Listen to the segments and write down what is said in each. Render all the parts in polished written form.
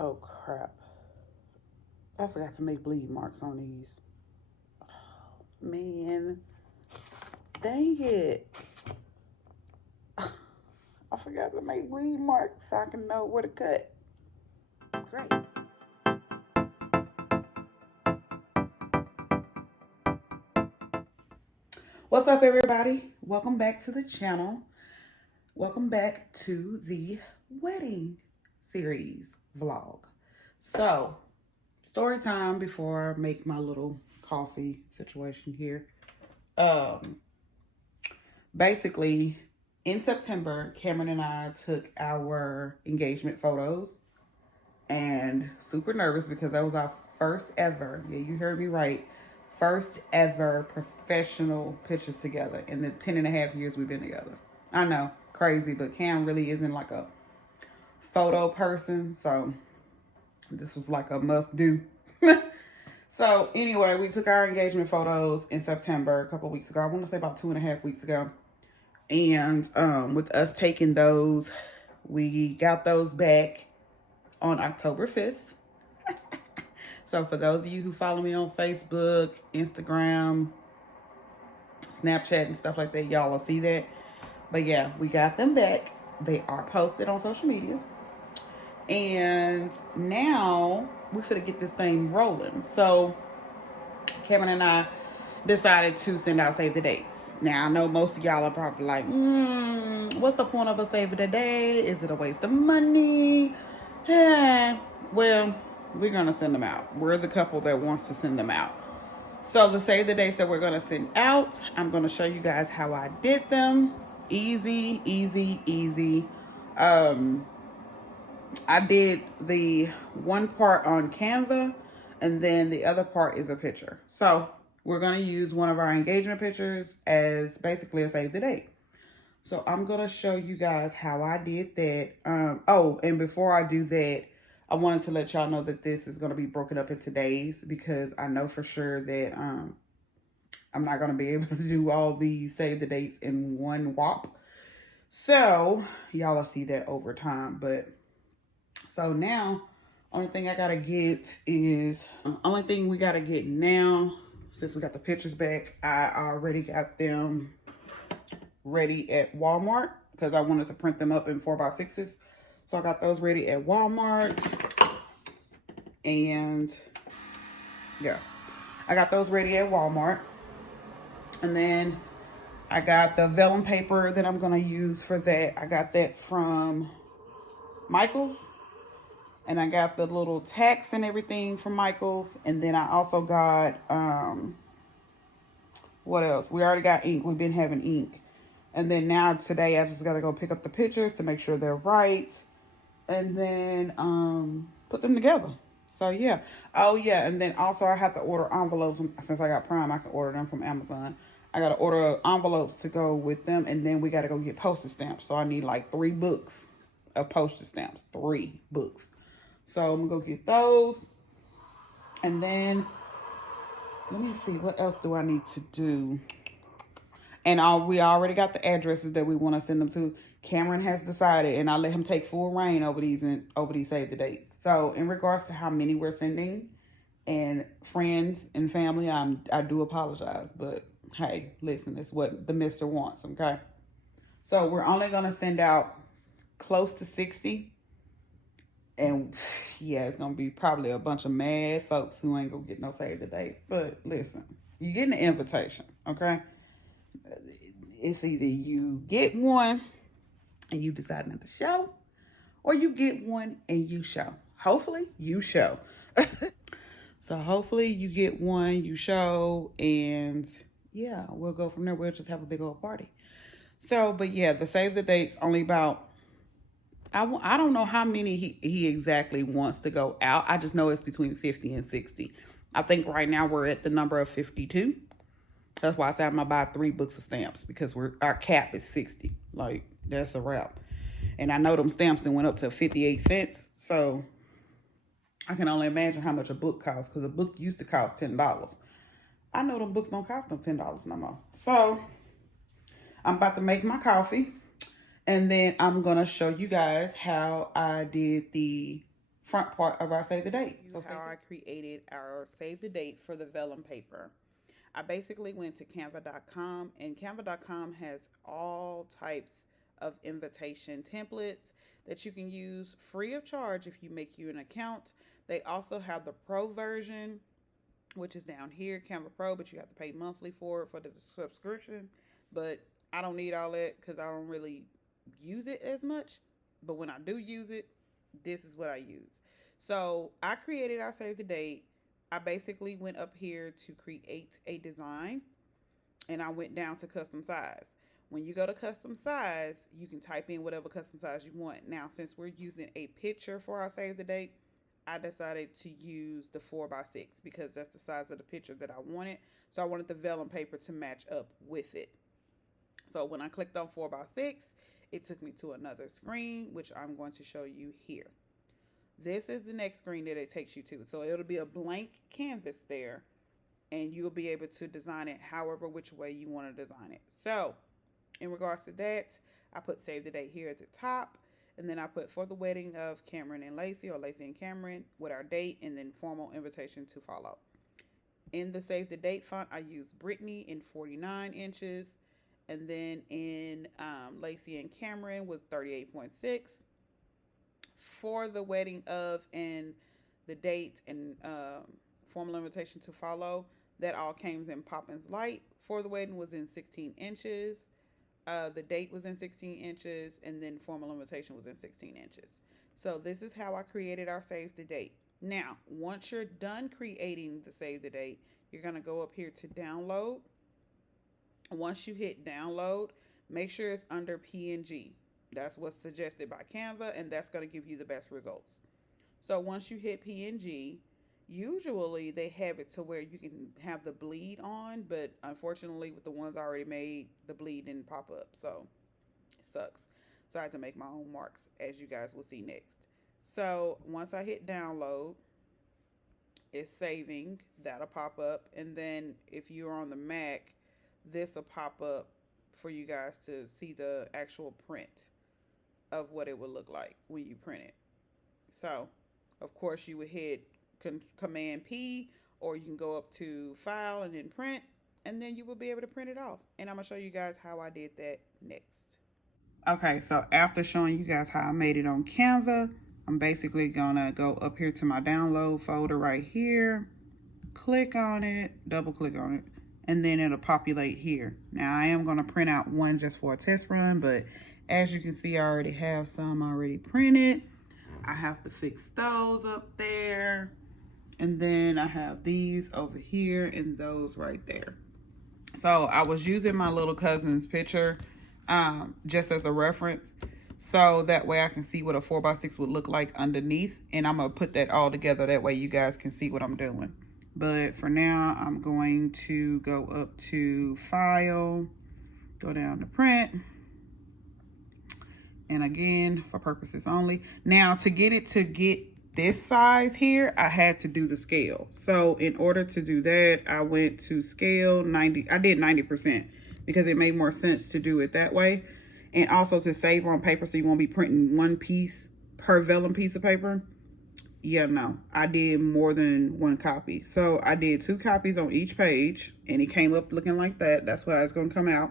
Oh crap. I forgot to make bleed marks on these. Oh, man. Dang it. I forgot to make bleed marks so I can know where to cut. Great. What's up, everybody? Welcome back to the channel. Welcome back to the wedding series vlog. So, story time before I make my little coffee situation here. Basically, in September, Cameron and I took our engagement photos, and super nervous because that was our first ever, yeah, you heard me right, first ever professional pictures together in the 10.5 years we've been together. I know, crazy, but Cam really isn't like a photo person, so this was like a must do. So anyway, we took our engagement photos in September a couple weeks ago. I want to say about 2.5 weeks ago. And with us taking those, we got those back on October 5th. So for those of you who follow me on Facebook, Instagram, Snapchat, and stuff like that, y'all will see that. But yeah, we got them back. They are posted on social media. And now we're finna get this thing rolling. So Kevin and I decided to send out save the dates. Now, I know most of y'all are probably like, what's the point of a save the date? Is it a waste of money? Well, we're going to send them out. We're the couple that wants to send them out. So the save the dates that we're going to send out, I'm going to show you guys how I did them. Easy, easy, easy. I did the one part on Canva, and then the other part is a picture. So we're going to use one of our engagement pictures as basically a save the date. So I'm going to show you guys how I did that. Oh, and before I do that, I wanted to let y'all know that this is going to be broken up into days, because I know for sure that I'm not going to be able to do all these save the dates in one whop. So y'all will see that over time. But so now, only thing I got to get is, only thing we got to get now, since we got the pictures back, I already got them ready at Walmart because I wanted to print them up in 4x6s. So I got those ready at Walmart. And yeah, I got those ready at Walmart. And then I got the vellum paper that I'm going to use for that. I got that from Michael's. And I got the little tacks and everything from Michael's. And then I also got, what else? We already got ink. We've been having ink. And then now today I just got to go pick up the pictures to make sure they're right. And then put them together. So yeah. Oh yeah. And then also I have to order envelopes. Since I got Prime, I can order them from Amazon. I got to order envelopes to go with them. And then we got to go get postage stamps. So I need like 3 books of postage stamps. 3 books. So I'm going to go get those. And then, let me see, what else do I need to do? And we already got the addresses that we want to send them to. Cameron has decided, and I let him take full reign over these save the dates. So in regards to how many we're sending, and friends and family, I do apologize. But hey, listen, it's what the mister wants, okay? So we're only going to send out close to 60. And yeah, it's going to be probably a bunch of mad folks who ain't going to get no save the date. But listen, you're getting an invitation, okay? It's either you get one and you decide not to show, or you get one and you show. Hopefully, you show. So hopefully you get one, you show, and yeah, we'll go from there. We'll just have a big old party. So, but yeah, the save the date's only about, I don't know how many he exactly wants to go out. I just know it's between 50 and 60. I think right now we're at the number of 52. That's why I said I'm going to buy 3 books of stamps, because our cap is 60. Like, that's a wrap. And I know them stamps that went up to 58 cents. So I can only imagine how much a book costs, because a book used to cost $10. I know them books don't cost no $10 no more. So I'm about to make my coffee. And then I'm going to show you guys how I did the front part of our save the date. So how I created our save the date for the vellum paper. I basically went to canva.com, and canva.com has all types of invitation templates that you can use free of charge if you make you an account. They also have the pro version, which is down here, Canva Pro, but you have to pay monthly for it for the subscription. But I don't need all that because I don't really use it as much. But when I do use it, this is what I use. So I created our save the date. I basically went up here to create a design, and I went down to custom size. When you go to custom size, you can type in whatever custom size you want. Now, since we're using a picture for our save the date, I decided to use the 4x6 because that's the size of the picture that I wanted. So I wanted the vellum paper to match up with it. So when I clicked on 4x6, it took me to another screen, which I'm going to show you here. This is the next screen that it takes you to. So it'll be a blank canvas there, and you'll be able to design it however which way you want to design it. So in regards to that, I put save the date here at the top, and then I put for the wedding of Cameron and Lacey, or Lacey and Cameron, with our date, and then formal invitation to follow. In the save the date font, I used Brittany in 49 inches, and then in Lacey and Cameron was 38.6. For the wedding of and the date and formal invitation to follow, that all came in Poppins Light. For the wedding was in 16 inches. The date was in 16 inches, and then formal invitation was in 16 inches. So this is how I created our save the date. Now, once you're done creating the save the date, you're going to go up here to download. Once you hit download, make sure it's under PNG. That's what's suggested by Canva, and that's going to give you the best results. So once you hit PNG, usually they have it to where you can have the bleed on, but unfortunately with the ones I already made, the bleed didn't pop up, so it sucks. So I had to make my own marks, as you guys will see next. So once I hit download, it's saving. That'll pop up, and then if you're on the Mac, this will pop up for you guys to see the actual print of what it would look like when you print it. So of course you would hit Command P, or you can go up to File and then Print, and then you will be able to print it off. And I'm gonna show you guys how I did that next. Okay, so after showing you guys how I made it on Canva, I'm basically gonna go up here to my download folder right here, click on it, double click on it, and then it'll populate here. Now I am gonna print out one just for a test run, but as you can see, I already have some already printed. I have to fix those up there. And then I have these over here and those right there. So I was using my little cousin's picture just as a reference. So that way I can see what a 4x6 would look like underneath. And I'm going to put that all together. That way you guys can see what I'm doing. But for now, I'm going to go up to File, go down to Print. And again, for purposes only. Now, to get this size here, I had to do the scale. So in order to do that, I went to scale 90. I did 90% because it made more sense to do it that way. And also to save on paper so you won't be printing one piece per vellum piece of paper. Yeah, no, I did more than one copy. So I did 2 copies on each page, and it came up looking like that. That's why it's going to come out.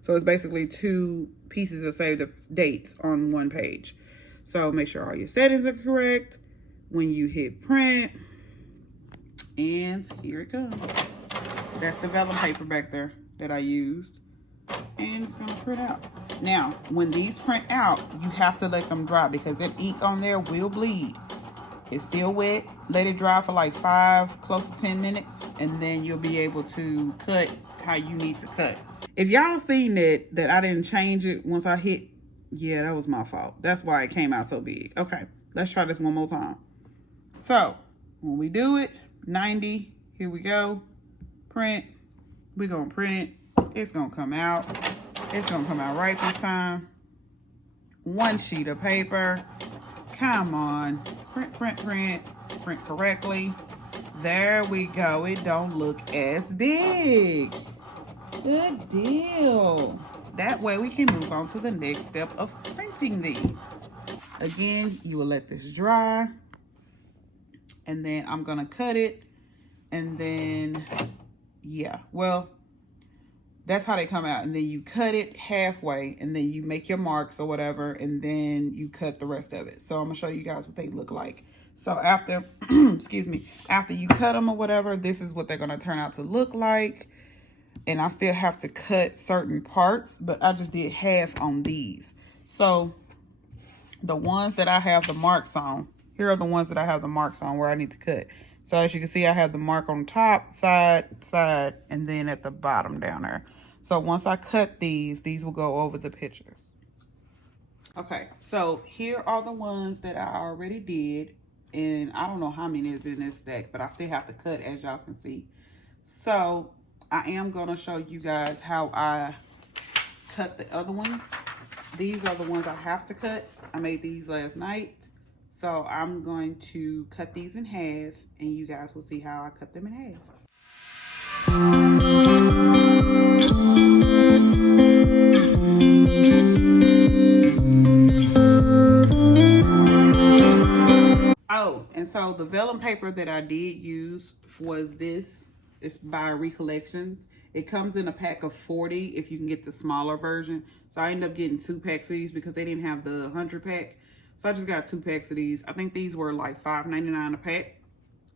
So it's basically 2 pieces of save the dates on one page. So make sure all your settings are correct when you hit print. And here it comes. That's the vellum paper back there that I used. And it's gonna print out. Now, when these print out, you have to let them dry because that ink on there will bleed. It's still wet. Let it dry for like 5, close to 10 minutes, and then you'll be able to cut how you need to cut. If y'all seen that I didn't change it once I hit, yeah, that was my fault. That's why it came out so big. Okay, let's try this one more time. So when we do it, 90, here we go, print. We're gonna print it. It's gonna come out. It's gonna come out right this time. 1 sheet of paper. Come on, print, print, print, print correctly. There we go. It don't look as big. Good deal. That way we can move on to the next step of printing these. Again, you will let this dry. and then I'm gonna cut it, and then yeah, well, that's how they come out. And then you cut it halfway, and then you make your marks or whatever, and then you cut the rest of it. So I'm gonna show you guys what they look like. So after excuse me, after you cut them or whatever, this is what they're gonna turn out to look like. And I still have to cut certain parts, but I just did half on these. So the ones that I have the marks on, here are the ones that I have the marks on where I need to cut. So as you can see, I have the mark on top, side, and then at the bottom down there. So once I cut these will go over the pictures. Okay, so here are the ones that I already did. And I don't know how many is in this stack, but I still have to cut, as y'all can see. So I am going to show you guys how I cut the other ones. These are the ones I have to cut. I made these last night. So I'm going to cut these in half, and you guys will see how I cut them in half. Oh, and so the vellum paper that I did use was this. It's by Recollections. It comes in a pack of 40 if you can get the smaller version. So I ended up getting 2 packs of these because they didn't have the 100 pack. So I just got 2 packs of these. I think these were like $5.99 a pack.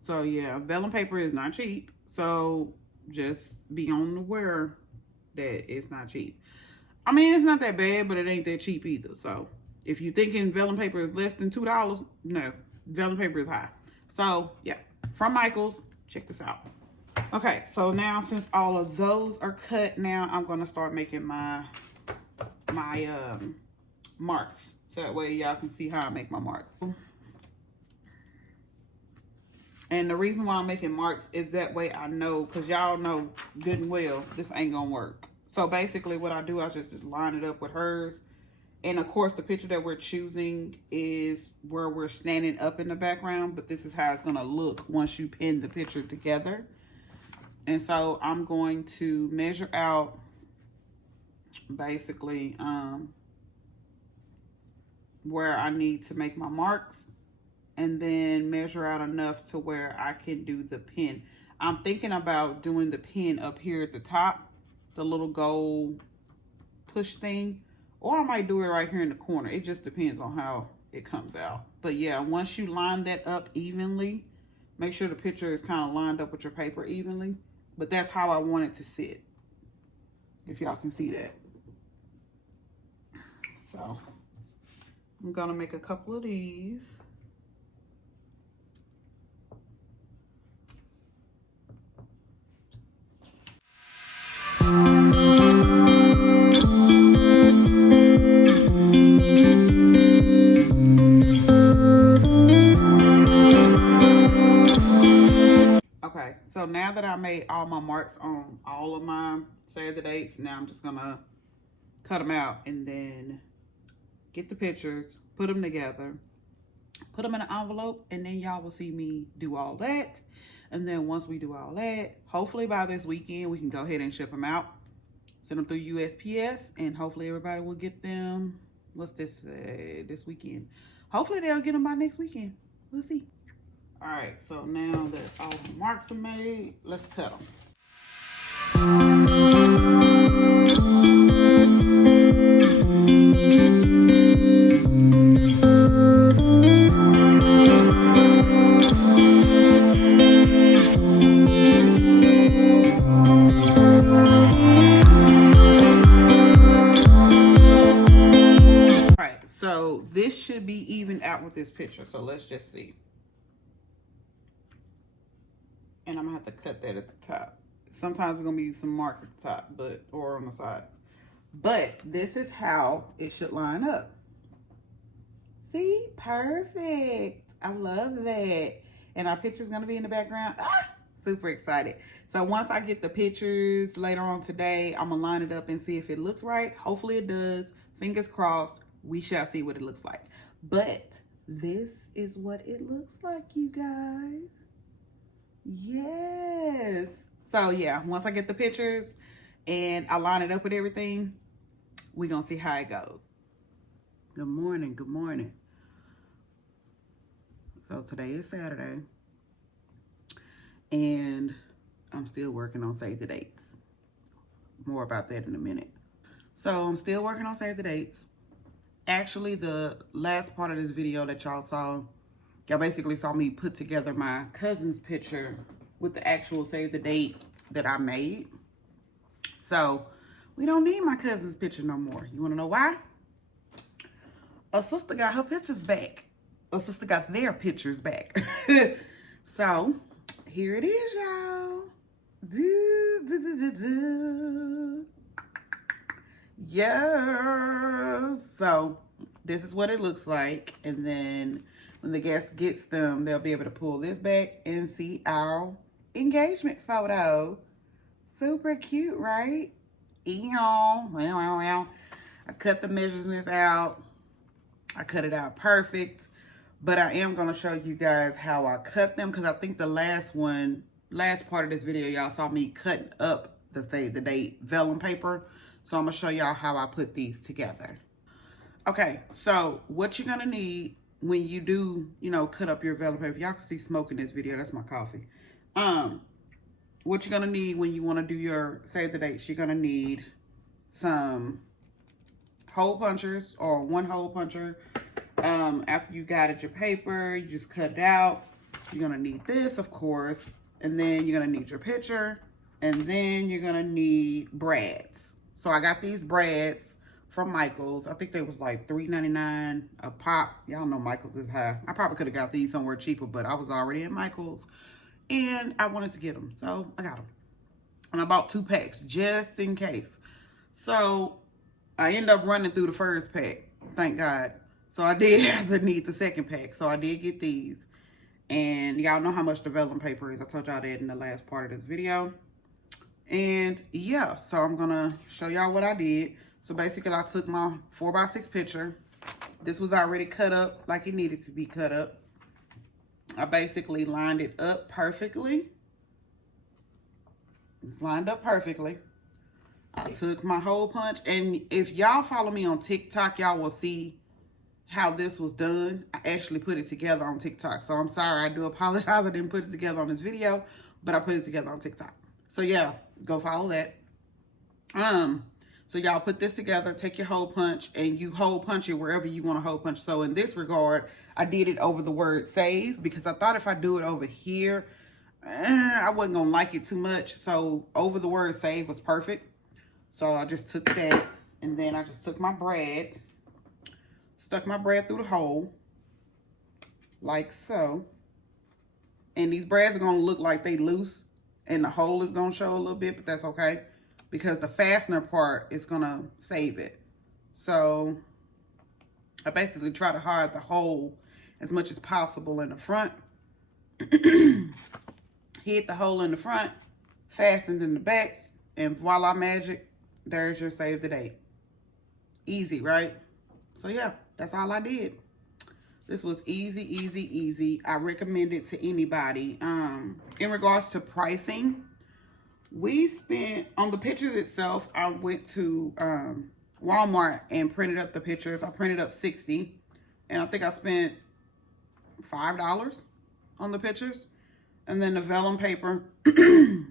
So yeah, vellum paper is not cheap. So just be on the aware that it's not cheap. I mean, it's not that bad, but it ain't that cheap either. So if you're thinking vellum paper is less than $2, no, vellum paper is high. So yeah, from Michaels, check this out. Okay, so now since all of those are cut, now I'm gonna start making my marks. So that way y'all can see how I make my marks. And the reason why I'm making marks is that way I know, because y'all know good and well this ain't gonna work. So basically what I do, I just line it up with hers. And of course the picture that we're choosing is where we're standing up in the background, but this is how it's gonna look once you pin the picture together. And so I'm going to measure out basically where I need to make my marks, and then measure out enough to where I can do the pin. I'm thinking about doing the pin up here at the top, the little gold push thing, or I might do it right here in the corner. It just depends on how it comes out. But yeah, once you line that up evenly, make sure the picture is kind of lined up with your paper evenly. But that's how I want it to sit, if y'all can see that. So I'm gonna make a couple of these. Okay, so now that I made all my marks on all of my save the dates, now I'm just gonna cut them out and then get the pictures, put them together, put them in an envelope, and then y'all will see me do all that. And then once we do all that, hopefully by this weekend, we can go ahead and ship them out, send them through USPS, and hopefully everybody will get them, what's this, this weekend. Hopefully they'll get them by next weekend. We'll see. All right, so now that all the marks are made, let's cut them. All right, so this should be even out with this picture, so let's just see. And I'm gonna have to cut that at the top. Sometimes it's gonna be some marks at the top, or on the sides. But this is how it should line up. See, perfect. I love that. And our picture's gonna be in the background. Ah, super excited. So once I get the pictures later on today, I'm gonna line it up and see if it looks right. Hopefully it does. Fingers crossed. We shall see what it looks like. But this is what it looks like, you guys. Yes. So yeah, once I get the pictures and I line it up with everything, we're gonna see how it goes. Good morning, good morning. So today is Saturday. And I'm still working on save the dates. More about that in a minute. So I'm still working on save the dates. Actually, the last part of this video that y'all saw, y'all basically saw me put together my cousin's picture with the actual save the date that I made. So we don't need my cousin's picture no more. You want to know why? A sister got her pictures back. A sister got their pictures back. So here it is, y'all. Yeah. So this is what it looks like. And then when the guest gets them, they'll be able to pull this back and see our engagement photo. Super cute, right? I cut the measurements out. I cut it out perfect. But I am going to show you guys how I cut them, because I think the last part of this video, y'all saw me cutting up the save the date vellum paper. So I'm going to show y'all how I put these together. Okay, so what you're going to need when you do, you know, cut up your vellum paper. Y'all can see smoke in this video. That's my coffee. What you're going to need when you want to do your save the dates, you're going to need some hole punchers, or one hole puncher. After you guided your paper, you just cut it out. You're going to need this, of course. And then you're going to need your picture. And then you're going to need brads. So I got these brads from Michael's. I think they was like $3.99 a pop. Y'all know Michael's is high. I probably could have got these somewhere cheaper, but I was already at Michael's. And I wanted to get them. So I got them. And I bought 2 packs just in case. So I ended up running through the first pack. Thank God. So I did have to need the second pack. So I did get these. And y'all know how much the vellum paper is. I told y'all that in the last part of this video. And yeah, so I'm going to show y'all what I did. So basically I took my 4x6 picture. This was already cut up like it needed to be cut up. I basically lined it up perfectly. It's lined up perfectly. I took my hole punch. And if y'all follow me on TikTok, y'all will see how this was done. I actually put it together on TikTok. So I'm sorry, I do apologize. I didn't put it together on this video, but I put it together on TikTok. So yeah, go follow that. So y'all put this together, take your hole punch, and you hole punch it wherever you want to hole punch. So in this regard, I did it over the word save, because I thought if I do it over here, I wasn't going to like it too much. So over the word save was perfect. So I just took that, and then I just took my brad, stuck my brad through the hole, like so. And these brads are going to look like they loose, and the hole is going to show a little bit, but that's okay, because the fastener part is going to save it. So I basically try to hide the hole as much as possible in the front. Hid the hole in the front, fastened in the back, and voila magic, there's your save the date. Easy, right? So yeah, that's all I did. This was easy, easy, easy. I recommend it to anybody. In regards to pricing, we spent, on the pictures itself, I went to Walmart and printed up the pictures. I printed up 60, and I think I spent $5 on the pictures. And then the vellum paper, the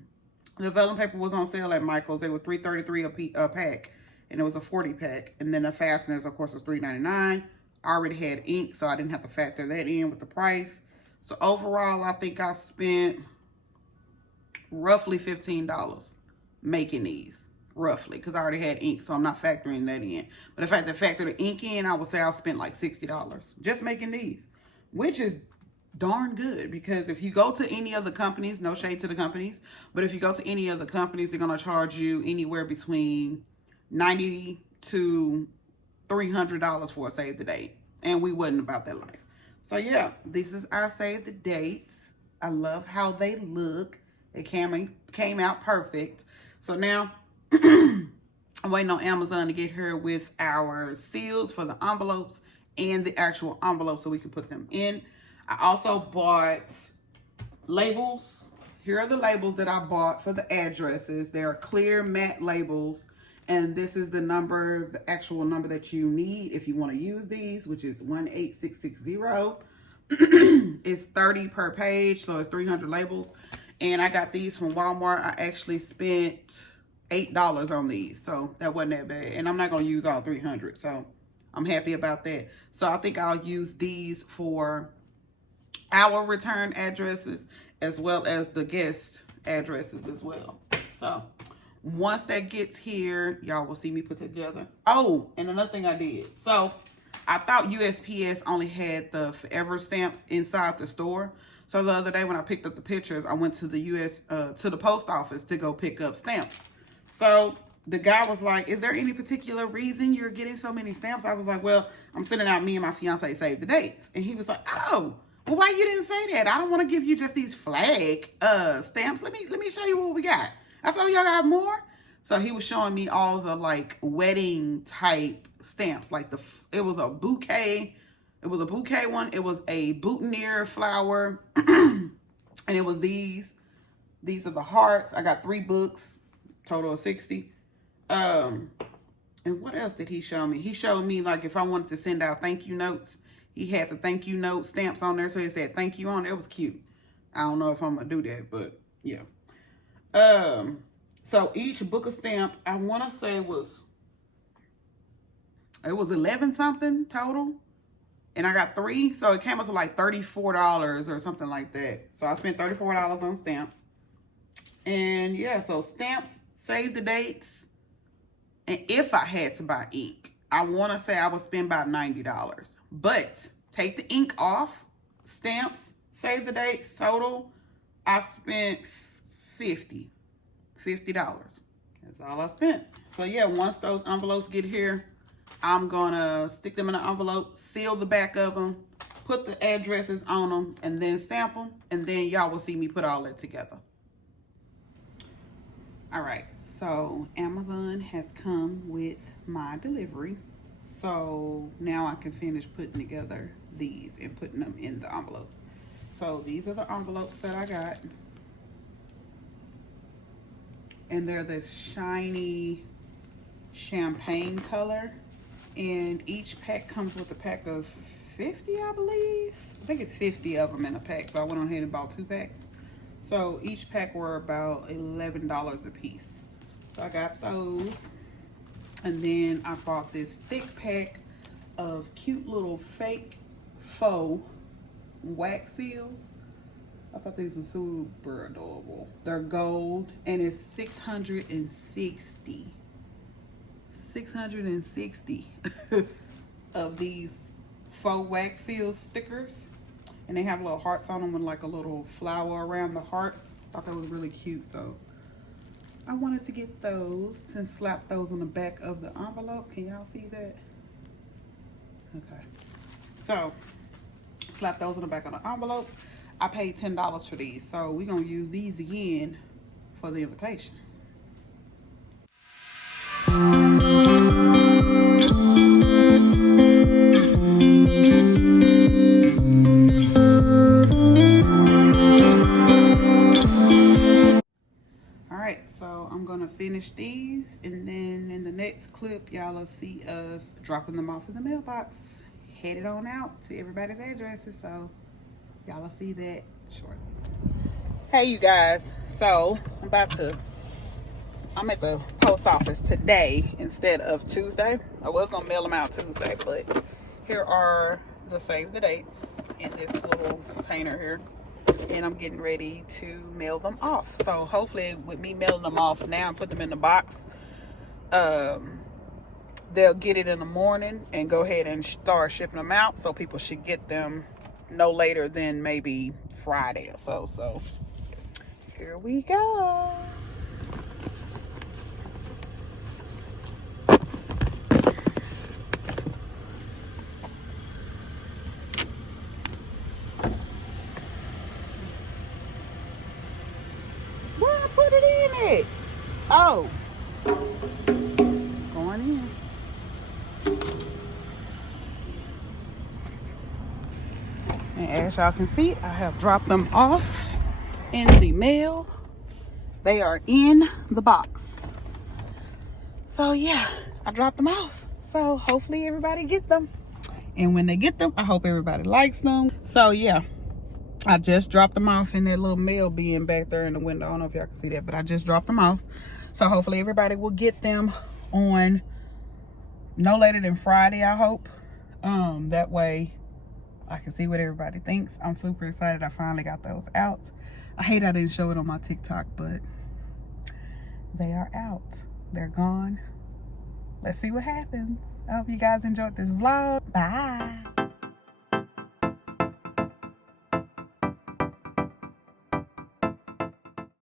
vellum paper was on sale at Michael's. It was $3.33 a pack, and it was a 40 pack. And then the fasteners, of course, was $3.99. I already had ink, so I didn't have to factor that in with the price. So overall, I think I spent roughly $15 making these, roughly, because I already had ink, so I'm not factoring that in. But if I had to factor the ink in, I would say I spent like $60 just making these, which is darn good, because if you go to any other companies, no shade to the companies, but if you go to any other companies, they're going to charge you anywhere between $90 to $300 for a save the date, and we wasn't about that life. So yeah, this is our save the dates. I love how they look. It came out perfect. So now I'm waiting on Amazon to get here with our seals for the envelopes and the actual envelopes so we can put them in. I also bought labels. Here are the labels that I bought for the addresses. They are clear matte labels. And this is the number, the actual number that you need if you want to use these, which is 18660. It's 30 per page, so it's 300 labels. And I got these from Walmart. I actually spent $8 on these, so that wasn't that bad. And I'm not gonna use all 300, so I'm happy about that. So I think I'll use these for our return addresses as well as the guest addresses as well. So once that gets here, y'all will see me put together. Oh, and another thing I did. So I thought USPS only had the forever stamps inside the store. So the other day when I picked up the pictures, I went to the post office to go pick up stamps. So the guy was like, is there any particular reason you're getting so many stamps? I was like, well, I'm sending out me and my fiance save the dates. And he was like, oh, well, why you didn't say that? I don't want to give you just these flag stamps. Let me show you what we got. I said, y'all got more? So he was showing me all the like wedding type stamps. Like it was a bouquet. It was a bouquet one. It was a boutonniere flower. And it was these. These are the hearts. I got 3 books, total of 60. And what else did he show me? He showed me like if I wanted to send out thank you notes, he had the thank you note stamps on there. So it said thank you on there. It was cute. I don't know if I'm gonna do that, but yeah. So each book of stamp, I want to say it was 11 something total. And I got 3. So it came up to like $34 or something like that. So I spent $34 on stamps. And yeah, so stamps, save the dates. And if I had to buy ink, I want to say I would spend about $90. But take the ink off, stamps, save the dates, total, I spent $50. That's all I spent. So yeah, once those envelopes get here, I'm gonna stick them in an envelope, seal the back of them, put the addresses on them, and then stamp them. And then y'all will see me put all that together. All right, so Amazon has come with my delivery. So now I can finish putting together these and putting them in the envelopes. So these are the envelopes that I got. And they're this shiny champagne color. And each pack comes with a pack of 50, I believe. I think it's 50 of them in a pack. So I went on ahead and bought 2 packs. So each pack were about $11 a piece. So I got those. And then I bought this thick pack of cute little fake faux wax seals. I thought these were super adorable. They're gold and it's 660 of these faux wax seal stickers. And they have little hearts on them with like a little flower around the heart. I thought that was really cute, so I wanted to get those and slap those on the back of the envelope. Can y'all see that? Okay. So, slap those on the back of the envelopes. I paid $10 for these, so we're going to use these again for the invitations. Finish these, and then in the next clip y'all will see us dropping them off in the mailbox, headed on out to everybody's addresses. So y'all will see that shortly. Hey you guys, so I'm at the post office today instead of Tuesday. I was gonna mail them out Tuesday, but here are the save the dates in this little container here. And I'm getting ready to mail them off. So hopefully with me mailing them off now and put them in the box, they'll get it in the morning and go ahead and start shipping them out. So people should get them no later than maybe Friday or so. So here we go. Oh, going in. And as y'all can see, I have dropped them off in the mail. They are in the box. So yeah, I dropped them off. So hopefully everybody get them. And when they get them, I hope everybody likes them. So yeah, I just dropped them off in that little mail bin back there in the window. I don't know if y'all can see that, but I just dropped them off. So hopefully everybody will get them on no later than Friday, I hope. That way I can see what everybody thinks. I'm super excited I finally got those out. I hate I didn't show it on my TikTok, but they are out. They're gone. Let's see what happens. I hope you guys enjoyed this vlog. Bye.